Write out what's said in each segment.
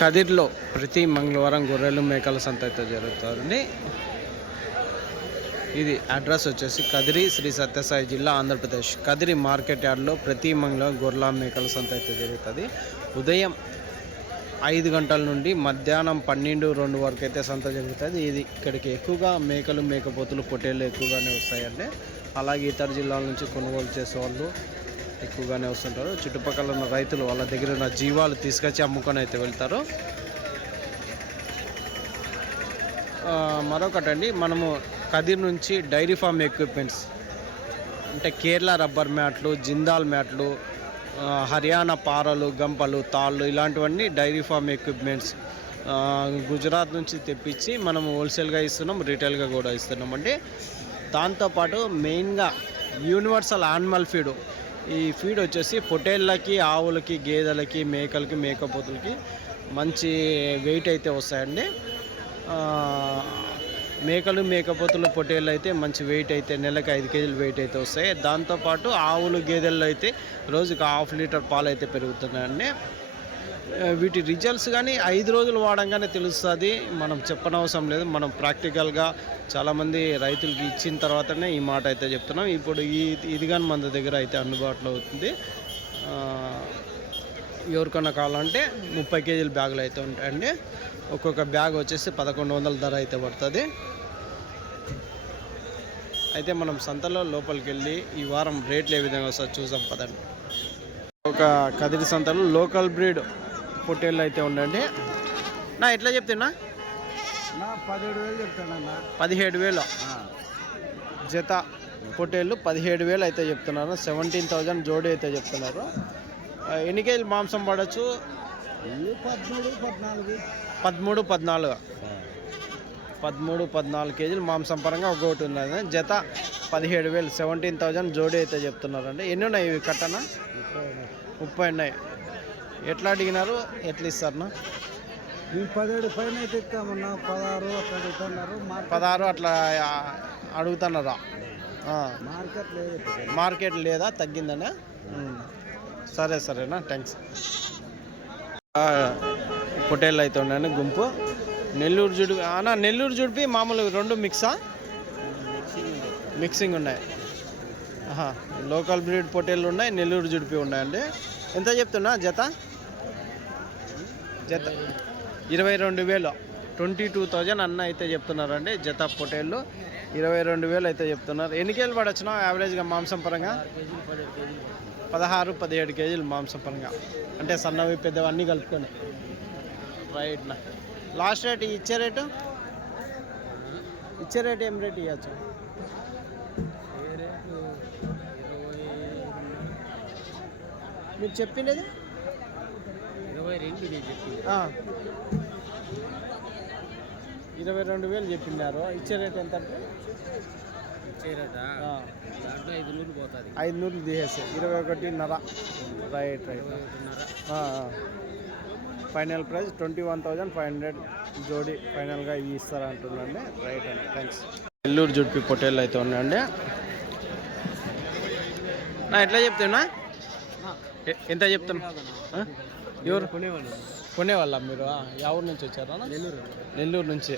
కదిర్లో ప్రతి మంగళవారం గొర్రెలు మేకల సంత అయితే జరుగుతుందండి. ఇది అడ్రస్ వచ్చేసి కదిరి, శ్రీ సత్యసాయి జిల్లా, ఆంధ్రప్రదేశ్. కదిరి మార్కెట్ యార్డ్లో ప్రతి మంగళవారం గొర్రెల మేకల సంత అయితే జరుగుతుంది. ఉదయం 5 గంటల నుండి మధ్యాహ్నం 12-2 వరకు అయితే సంత జరుగుతుంది. ఇది ఇక్కడికి ఎక్కువగా మేకలు, మేకపోతులు, పొట్టేళ్ళు ఎక్కువగానే వస్తాయండి. అలాగే ఇతర జిల్లాల నుంచి కొనుగోలు చేసేవాళ్ళు ఎక్కువగానే వస్తుంటారు. చుట్టుపక్కల ఉన్న రైతులు వాళ్ళ దగ్గర ఉన్న జీవాలు తీసుకొచ్చి అమ్ముకొని అయితే వెళ్తారు. మరొకటండి, మనము కదిర్ నుంచి డైరీ ఫామ్ ఎక్విప్మెంట్స్ అంటే కేరళ రబ్బర్ మ్యాట్లు, జిందాల్ మ్యాట్లు, హర్యానా పారలు, గంపలు, తాళ్ళు ఇలాంటివన్నీ డైరీ ఫామ్ ఎక్విప్మెంట్స్ గుజరాత్ నుంచి తెప్పించి మనం హోల్సేల్గా ఇస్తున్నాం, రీటైల్గా కూడా ఇస్తున్నాం అండి. దాంతోపాటు మెయిన్గా యూనివర్సల్ యానిమల్ ఫీడ్. ఈ ఫీడ్ వచ్చేసి పొట్టేళ్ళకి, ఆవులకి, గేదెలకి, మేకలకి, మేకపోతులకి మంచి వెయిట్ అయితే వస్తాయండి. మేకలు, మేకపోతులు, పొట్టేళ్ళు అయితే మంచి వెయిట్ అయితే నెలకు 5 కేజీలు వెయిట్ అయితే వస్తాయి. దాంతోపాటు ఆవులు, గేదెల్లో అయితే రోజుకి 1/2 లీటర్ పాలు అయితే పెరుగుతున్నాయండి. వీటి రిజల్ట్స్ కానీ 5 రోజులు వాడంగానే తెలుస్తుంది, మనం చెప్పనవసరం లేదు. మనం ప్రాక్టికల్గా చాలామంది రైతులకి ఇచ్చిన తర్వాతనే ఈ మాట అయితే చెప్తున్నాం. ఇప్పుడు ఇది కానీ మన దగ్గర అయితే అందుబాటులో అవుతుంది. ఎవరికన్నా కావాలంటే 30 కేజీల బ్యాగులు అయితే ఉంటాయండి. ఒక్కొక్క బ్యాగ్ వచ్చేసి 1100 ధర అయితే పడుతుంది. అయితే మనం సంతలో లోపలికి వెళ్ళి ఈ వారం రేట్లు ఏ విధంగా వస్తుందో చూసాం పదండి. ఒక కదిరి సంతలో లోకల్ బ్రీడ్ పొట్టేళ్ళు అయితే ఉండండి. నా ఎట్లా చెప్తున్నా? 17,000 చెప్తానన్నా. 17,000 జత పొట్టేళ్ళు 17,000 అయితే చెప్తున్నారు. 17,000 జోడీ అయితే చెప్తున్నారు. ఎన్ని కేజీలు మాంసం పడవచ్చు? 13-14 కేజీలు మాంసం పరంగా ఒకటి ఉన్నది. జత 17,000, 17,000 జోడీ అయితే చెప్తున్నారండి. ఎన్ని ఉన్నాయి ఇవి కట్టనా? 30 ఉన్నాయి. ఎట్లా అడిగినారు, ఎట్లా ఇస్తారన్నా? 17 పైన అయితే ఇస్తామన్నా. 16 అట్లా అడుగుతున్నారు. 16 అట్లా అడుగుతున్నారా? మార్కెట్ లేదా, తగ్గిందనే? సరేనా, థ్యాంక్స్. పొట్టేళ్ళు అయితే ఉన్నాయండి గుంపు. నెల్లూరు జుడిపి అన్న, నెల్లూరు జుడిపి మామూలు రెండు మిక్సింగ్ ఉన్నాయి. లోకల్ బ్రీడ్ పొట్టేళ్ళు ఉన్నాయి, నెల్లూరు జుడిపి ఉన్నాయండి. ఎంత చెప్తున్నా జత? 22,000, 22,000 అన్న అయితే చెప్తున్నారండి. జత పొట్టేళ్ళు 22,000 అయితే చెప్తున్నారు. ఎన్ని కేజీలు పడవచ్చునా యావరేజ్గా మాంసం పరంగా? 16-17 కేజీలు మాంసం పరంగా, అంటే సన్నవి పెద్దవి అన్నీ కలుపుకొని. రైట్నా. లాస్ట్ రేట్ ఇచ్చే రేటు ఏం రేట్ ఇవ్వచ్చు? మీరు చెప్పిండేది 22,000 చెప్పిండారు. ఇచ్చే రేట్ ఎంత అంటే? 500 తీసేసి 21,500. రైట్. ఫైనల్ ప్రైస్ 21,500 జోడీ ఫైనల్గా ఇస్తారంటుందండి. రైట్ అండి, థ్యాంక్స్. నెల్లూరు జుడిపి పొట్టేళ్ళు అయితే ఉన్నాయండి. నా ఎట్లా చెప్తున్నా? ఎంత చెప్తున్నా? ఎవరు కొనేవాళ్ళ మీరు? ఎవరి నుంచి వచ్చారా? నెల్లూరు నుంచి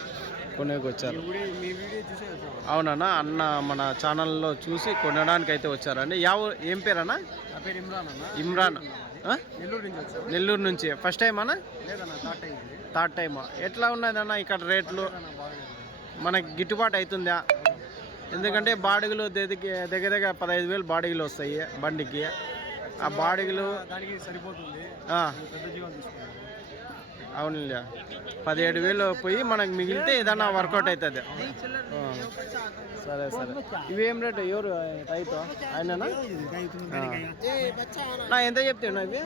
కొనేకి వచ్చారు. అవునా అన్న, మన ఛానల్లో చూసి కొనడానికి అయితే వచ్చారండి. ఏం పేరన్నా? ఇమ్రాన్. నెల్లూరు నుంచి ఫస్ట్ టైం అన్నా? థర్డ్ టైమా? ఎట్లా ఉన్నదన్నా ఇక్కడ రేట్లు? మనకి గిట్టుబాటు అవుతుందా? ఎందుకంటే బాడుగులు దగ్గర 15,000 బాడుగులు వస్తాయి బండికి. ఆ బాడుగులు సరిపోతుంది. అవునులే, 17,000 పోయి మనకు మిగిలితే ఏదన్నా వర్కౌట్ అవుతుంది. సరే. ఇవేం రేటు? ఎవరు రైతు? ఆయననా? నా ఎంత చెప్తున్నా ఇవి?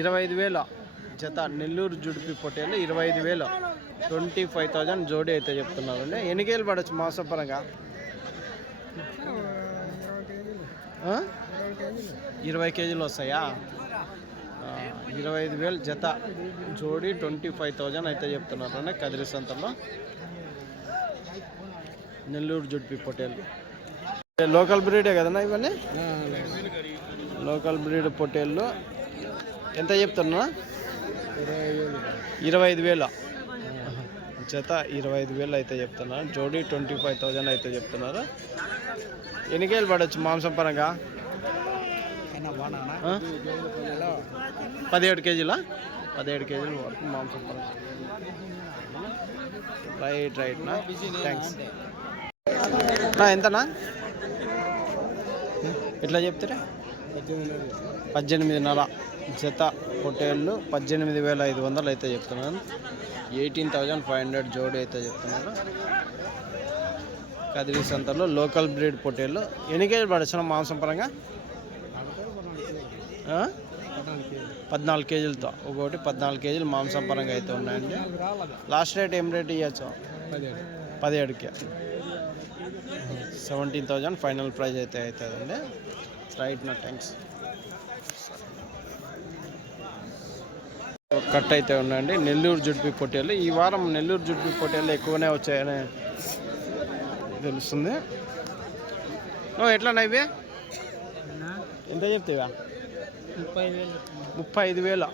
25,000 జత నెల్లూరు జుడిపి పొట్టేళ్ళు 25,000, 25,000 జోడీ అయితే చెప్తున్నారండి. ఎన్ని కేజీలు పడవచ్చు మాంసం పరంగా? 20 కేజీలు వస్తాయా? 25,000 జత జోడీ 25,000 అయితే చెప్తున్నారండి కదిరి సంతలో. నెల్లూరు జుడిపి పొట్టేళ్ళు లోకల్ బ్రీడే కదన్నా ఇవన్నీ? లోకల్ బ్రీడ్ పొట్టేళ్ళు ఎంత చెప్తున్నా? 25,000 జత 25,000 అయితే చెప్తున్నారు. జోడీ 25,000 అయితే చెప్తున్నారు. ఎన్ని కేజీలు పడవచ్చు మాంసం పరంగా? 17 కేజీలా? 17 కేజీలు వరకు మాంసం పరంగా. రైట్నా, థ్యాంక్స్. ఎంతనా ఎట్లా చెప్తారా? 18,500 జత పొట్టేళ్ళు 18,500 అయితే చెప్తున్నారు. 18,500 జోడి అయితే చెప్తున్నారు. కదిరి సంతలో లోకల్ బ్రీడ్ పొట్టేళ్ళు. ఎన్ని కేజీలు పడచ్చు మాంసం పరంగా? 14 కేజీలతో ఒకటి 14 కేజీలు మాంసం పరంగా అయితే ఉన్నాయండి. లాస్ట్ రేట్ ఏం రేట్ ఇవ్వచ్చు? 17కి 17,000 ఫైనల్ ప్రైస్ అయితే అవుతుందండి. రైట్నా, థ్యాంక్స్. కట్ అయితే ఉన్నాయండి నెల్లూరు జుడిపి పొట్టేళ్ళు. ఈ వారం నెల్లూరు జుడిపి పొట్టేళ్ళు ఎక్కువనే వచ్చాయని తెలుస్తుంది. ఎట్లా ఇవి ఎంత చెప్తావా? 35,000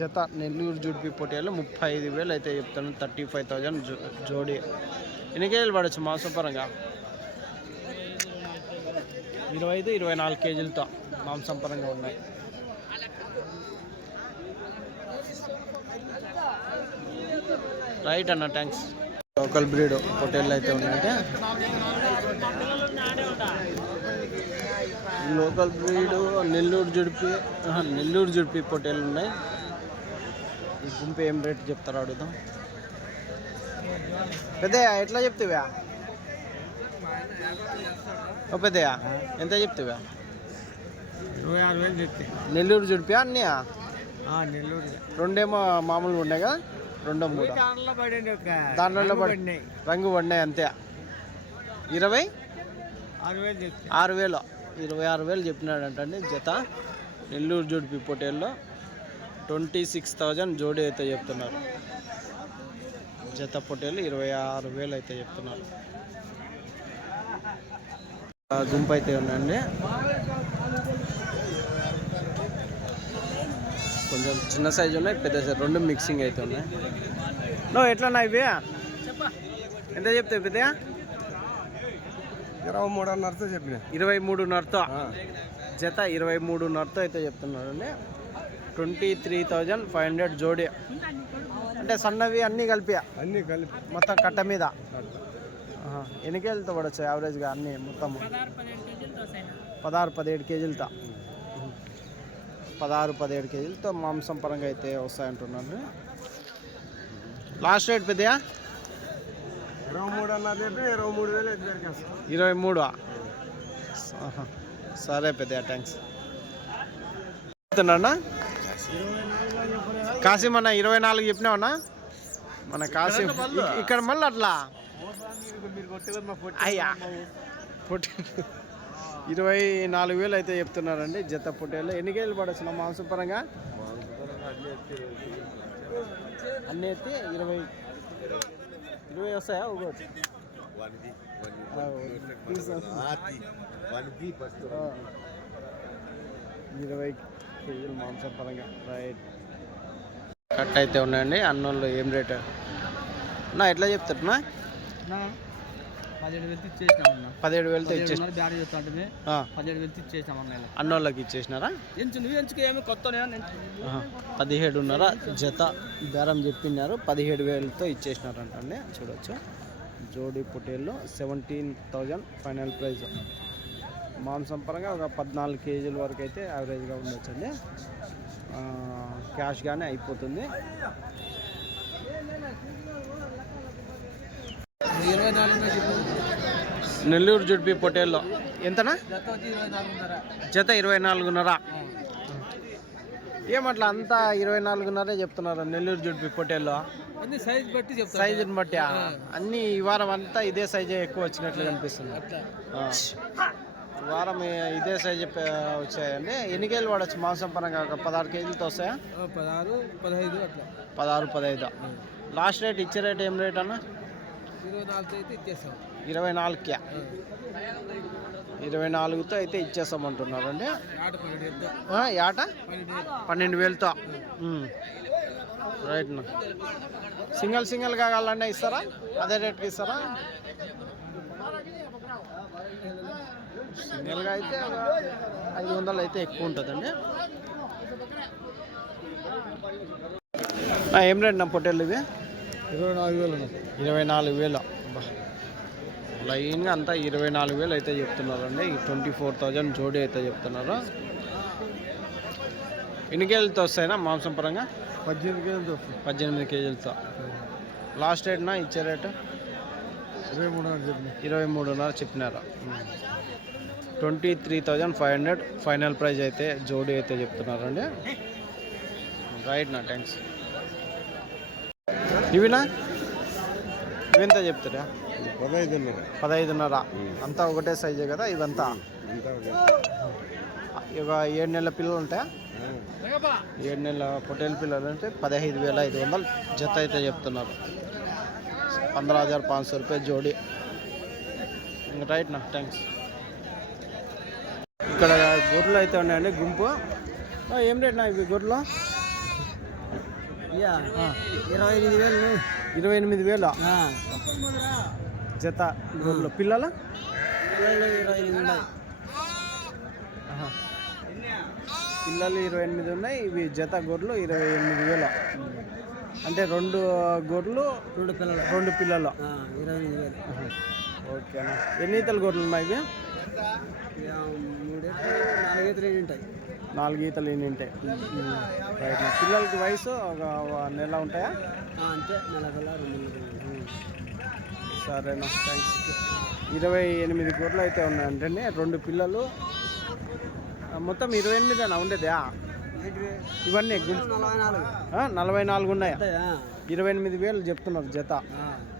జత నెల్లూరు జుడిపి పొట్టేళ్ళు 35,000 అయితే చెప్తాను. 35,000 జోడి. ఎన్ని కేజీలు పడవచ్చు మాంసం పరంగా? 25-24 కేజీలతో మాంసం పరంగా ఉన్నాయి. రైట్ అన్న, థ్యాంక్స్. లోకల్ బ్రీడ్ పొట్టేళ్ళు అయితే ఉన్నాయంటే లోకల్ బ్రీడ్ నెల్లూరు జుడిపి పొట్టేళ్ళు ఉన్నాయి. ఈ గుంపు ఏం రేట్ చెప్తారో అడుగుదాం. పెద్దయ్య ఎట్లా చెప్తావా? పెద్దయ్య ఎంత చెప్తావా? 26,000 చెప్తే. నెల్లూరు జుడిపి అన్నయ్య? నెల్లూరు. రెండేమో మామూలుగా ఉన్నాయి కదా, 2-3 దాంట్లో రంగు పడినాయి అంతే. 26,000 చెప్పినాడంటండి జత నెల్లూరు జుడిపి పొట్టేల్లో. 26,000 జోడి అయితే చెప్తున్నారు. జత పొట్టేళ్ళు 26,000 అయితే చెప్తున్నారు. గుంపు అయితే ఉన్నాయండి. కొంచెం చిన్న సైజు ఉన్నాయి, పెద్ద సైజు రెండు మిక్సింగ్ అయితే ఉన్నాయి. ఎట్లా ఇవి ఎంత చెప్తావు పెద్దగా? 23,500 చెప్పిన. 23,500 జత 23,500 అయితే చెప్తున్నారు అండి. 23,500 జోడి. అంటే సన్నవి అన్నీ కలిపి మొత్తం కట్ట మీద ఎన్ని కేజీలతో పడవచ్చు యావరేజ్గా? అన్నీ మొత్తం 16-17 కేజీలతో 16-17 కేజీలతో మాంసం పరంగా అయితే వస్తాయంటున్నాను. Last rate పెద్దయా? 23. సరే పెద్దయా, థ్యాంక్స్. చెప్తున్నా కాశీ మన 24 చెప్పినావన్నా? మన కాశీ ఇక్కడ మళ్ళీ అట్లా అయ్యా 24,000 అయితే చెప్తున్నారండి జత పొట్టేళ్ళు. ఎన్ని కేజీలు పడవచ్చు మాంసం పరంగా? అన్నీ ఎత్తి 20 వస్తాయా? ఒకటి 20 కేజీలు మాంసం పరంగా. రైట్. కట్ అయితే ఉన్నాయండి. అన్నోళ్ళు ఏం రేటు ఎట్లా చెప్తారున్నా? 17,000 ఇచ్చేసినా. 17,000 అన్నోళ్ళకి ఇచ్చేసినారా? 17,500 జత బేరం చెప్పినారు. 17,000తో ఇచ్చేసినారంటండి. చూడొచ్చు జోడి పొట్టేళ్ళు 17,000 ఫైనల్ ప్రైజ్. మాంసం పరంగా ఒక 14 కేజీల వరకు అయితే యావరేజ్గా ఉండొచ్చండి. క్యాష్గానే అయిపోతుంది. 24 నెల్లూరు జుడిపి పొట్టేల్లో ఎంతనా? జత 24,500. ఏమట్లా అంతా 24,500 చెప్తున్నారు నెల్లూరు జుడిపి పొట్టేల్లో? సైజుని బట్టి అన్ని ఈ వారం అంతా ఇదే సైజే ఎక్కువ వచ్చినట్లు కనిపిస్తుంది. వారం ఇదే సైజ్ వచ్చాయండి. ఎన్ని కేజీలు పడవచ్చు మాంసం పరంగా? 16 కేజీలతో వస్తాయా? 16-15. లాస్ట్ రేట్ ఇచ్చే రేట్ ఏం రేట్ అన్న? 24కి 24తో అయితే ఇచ్చేస్తామంటున్నారండి. ఏట 12,000తో రైట్ నా సింగిల్గా కావాలన్నా ఇస్తారా అదే రేట్కి ఇస్తారా సింగిల్గా అయితే 500 అయితే ఎక్కువ ఉంటుందండి ఏం రేట్ నా పొట్టేళ్ళు ఇవి 24,000 లైన్గా అంతా 24,000 అయితే చెప్తున్నారండి ఈ 24,000 జోడీ అయితే చెప్తున్నారు ఎన్ని కేజీలతో వస్తాయినా మాంసం పరంగా 18 కేజీలతో 18 కేజీలతో లాస్ట్ రేట్నా ఇచ్చే రేటు 23,500 చెప్పినారు 23,500 ఫైనల్ ప్రైజ్ అయితే జోడీ అయితే చెప్తున్నారండి రైట్ నా థ్యాంక్స్ ఇవినా ఇవెంత చెప్తారా 15,500 అంతా ఒకటే సైజే కదా ఇవంతా ఇక 7 నెలల పిల్లలు ఉంటాయా 7 నెలల పొట్టేల పిల్లలు అంటే 15,500 జత అయితే చెప్తున్నారు 15,500 రూపాయలు జోడీ రైట్ నా థ్యాంక్స్ ఇక్కడ గొర్రెలు అయితే ఉన్నాయండి గుంపు ఏం రేట్ నా ఇవి గొర్రెలు 28,000 జత గొర్రెలు పిల్లలు పిల్లలు 28 ఉన్నాయి ఇవి జత గొర్రెలు 28,000 అంటే 2 గొర్రెలు 2 పిల్లలు 28,000 ఓకేనా ఎన్ని ఈతల గొర్రెలు ఉన్నాయి ఇవి 4 ఈతలు ఉంటాయి 4 ఈతలు ఎన్ని ఉంటాయి రైట్ పిల్లలకి వయసు ఒక నెల ఉంటాయా అంతే నెల సరేనా థ్యాంక్స్ 28 గొర్రెలు అయితే ఉన్నాయంటే 2 పిల్లలు మొత్తం 28 ఉండేదా ఇవన్నీ 44 ఉన్నాయా 28,000 చెప్తున్నారు జత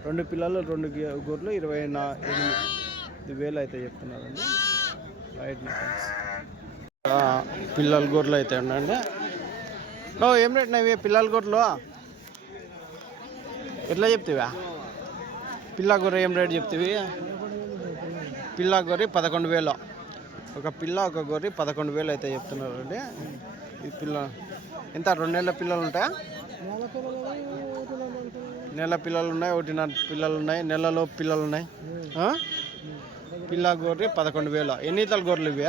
2 పిల్లలు 2 గొర్రెలు 28,000 అయితే చెప్తున్నారండి రైట్ థ్యాంక్స్ పిల్లల గొర్రెలు అయితే ఉన్నాయండి ఏం రేట్ ఇవి పిల్లల గొర్రెలు ఎట్లా చెప్తావా పిల్ల గొర్రె ఏం రేట్ చెప్తావి పిల్ల గొర్రె 11,000 ఒక పిల్ల ఒక గొర్రె 11,000 అయితే చెప్తున్నారు అండి ఈ పిల్ల ఎంత 2 నెలల పిల్లలు ఉంటాయా నెల పిల్లలు ఉన్నాయి 1.5 పిల్లలు ఉన్నాయి నెలలో పిల్లలు ఉన్నాయి పిల్ల గొర్రె 11,000 ఎన్ని ఈతల గొర్రెలు ఇవి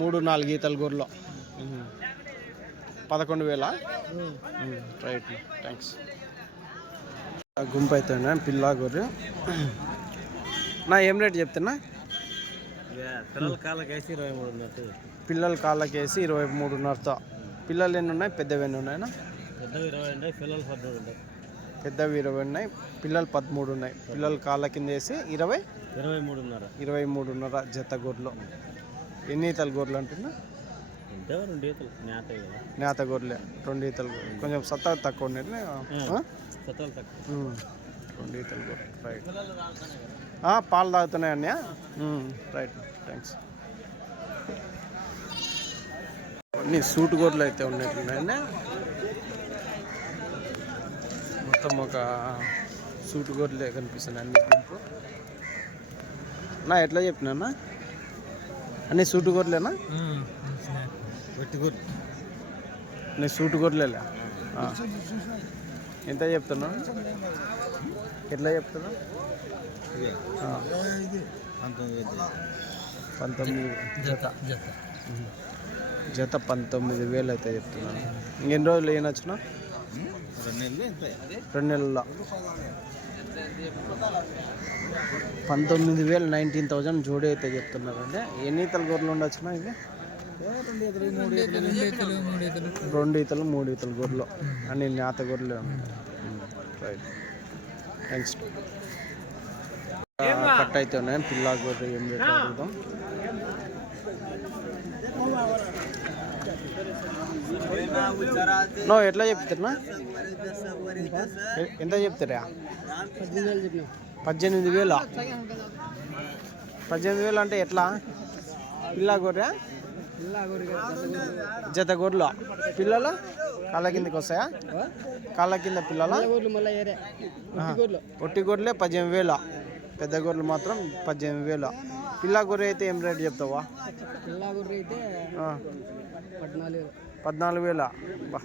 3-4 ఈతల గొర్రెలు 11,000 రైట్ థ్యాంక్స్ గుంపు అయితే పిల్ల గొర్రె నా ఏం రేట్ చెప్తున్నా పిల్లల కాళ్ళకేసి 23,500తో పిల్లలు ఎన్ని ఉన్నాయి పెద్దవి ఎన్ని ఉన్నాయినా పెద్దవి 20 ఉన్నాయి పిల్లలు 13 ఉన్నాయి పిల్లల కాళ్ళ కింద వేసి 23,500 జత గొర్రెలు ఎన్ని ఈతల గొర్రెలు అంటున్నా నేత గొర్రెలే 2 ఈతలు కొంచెం సత్తా తక్కువ ఉన్నాయి 2 ఈతలు గొర్రెలు రైట్ పాలు తాగుతున్నాయి అన్నయ్య రైట్ థ్యాంక్స్ అన్ని సూట్ గొర్రెలు అయితే ఉన్నట్టున్నాయండి మొత్తం ఒక సూట్ గొర్రెలే కనిపిస్తున్నాయి అన్ని గుంపు నా ఎట్లా చెప్పినా అన్ని సూటు గొర్రెలేనా నీ సూటు గొర్రెలే ఎంత చెప్తున్నా ఎట్లా చెప్తున్నా 19,000 జత 19,000 అయితే చెప్తున్నాను ఇంకెన్ని రోజులు ఏనొచ్చిన 2 నెలల్లో 19,000 19,000 జోడీ అయితే చెప్తున్నారండి ఎన్ని ఈతల గొర్రెలు ఉండొచ్చునా ఇవి 2 ఈతలు 3 ఈతలు గొర్రెలు అన్ని నేత గొర్రెలు రైట్ థ్యాంక్స్ కట్ అయితే ఉన్నాయి పిల్ల గొర్రె ఏం రేట్ అడుగుదాం నో ఎట్లా చెప్తున్నా ఎంత చెప్తారా 18,000 అంటే ఎట్లా పిల్ల గొర్రె జత గొర్రెలు పిల్లలు కాళ్ళ కిందకి వస్తాయా కాళ్ళ కింద పిల్లల ఒట్టి గొర్రెలే 18,000 పెద్ద గొర్రెలు మాత్రం 18,000 పిల్ల గొర్రె అయితే ఏం రేట్ చెప్తావా 14,000 బా